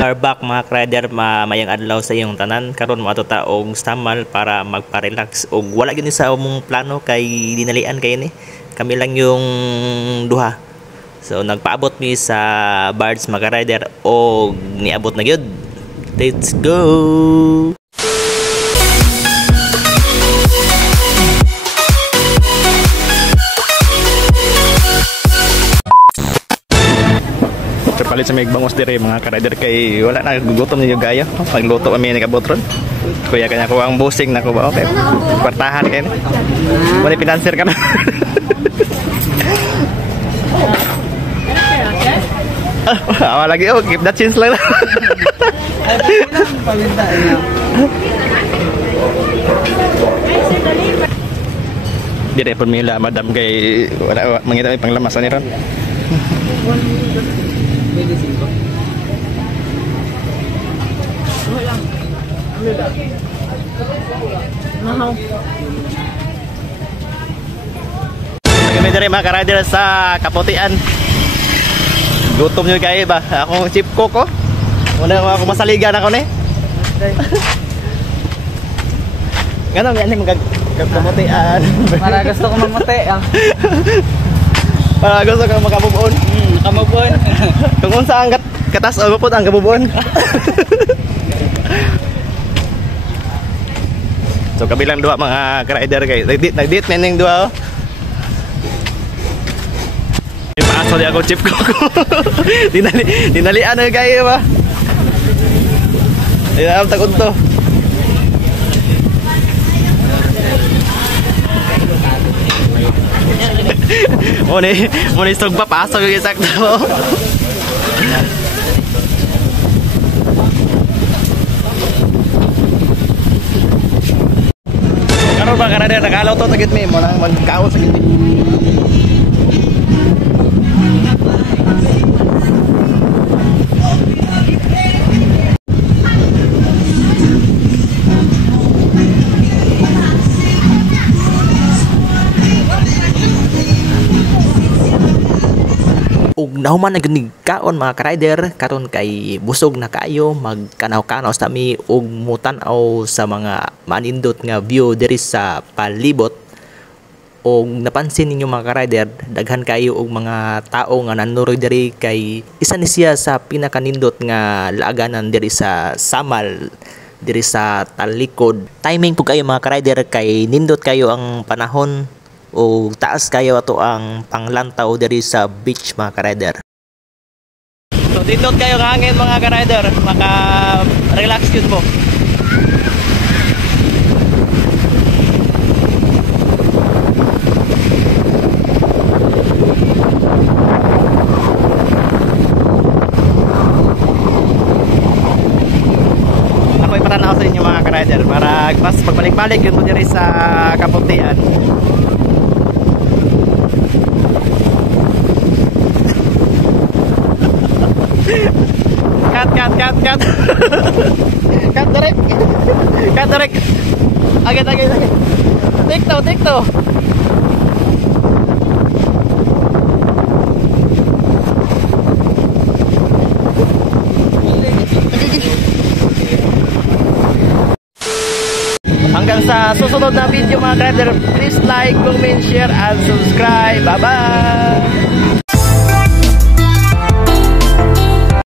are back mga rider, mayang adlaw sa iyong tanan. Karon mo ato ta og stamal para magpa-relax og wala gyud sa among plano kay dinalian kay ni. Kami lang yung duha. So nagpaabot mi sa Bards mga rider og niabot na gyud. Let's go. Palit sa may bangos dire mga ka-rider kay wala na gugutom niyo gaya. Pagluto kami ni kabotron. Kuya kanya ko ang busing nako ba okay. Kwartahan kay ni. Wala pinanser ka na. Ah, lagi oh, keep that chance lang. Dire pamila madam kay wala mangita may panglamasan ni ron. Kami dari mga ka-rider sa Kaputian. Gutom nyo kayo ba? Ako chip cook ko. Muna ako masaligan ako ni. Ganun yan mga Kaputian. Para gusto ko mamuti. Para gusto ko makabubuon. Nakamubuon. Kung unsa ang katas o gupod ang kabubuon. So kabilang dua mga ka-rider kay nagdit na ning dua oh. Ipaaso di ako chip ko. Dinalian na kayo ba? Dinalian takot to. Muni stog pa pasok yung isakto mo. Karon ba ka-rider nakalaw to tagit mi mo nang magkaon sa gindi. Ug nahuman na gid kaon mga ka-rider karon kay busog na kayo magkanaw-kanaw sa mi ug mutan-aw sa mga manindot nga view diri sa palibot. Og napansin ninyo mga ka-rider daghan kayo og mga tao nga nanuroy diri kay isa ni siya sa pinakanindot nga laaganan diri sa Samal diri sa talikod. Timing po kayo mga ka-rider kay nindot kayo ang panahon o taas kayo ato ang panglantaw diri sa beach mga ka-rider. So dindot kayo ng hangin mga ka-rider, maka-relax yun mo. Ako'y paranaw sa inyo mga ka-rider para mas pagbalik-balik yun mo diri sa Kaputian. Cut. Cut direct. Agad. Take to. Hanggang sa susunod na video mga ka-rider, please like, comment, share, and subscribe. Bye-bye!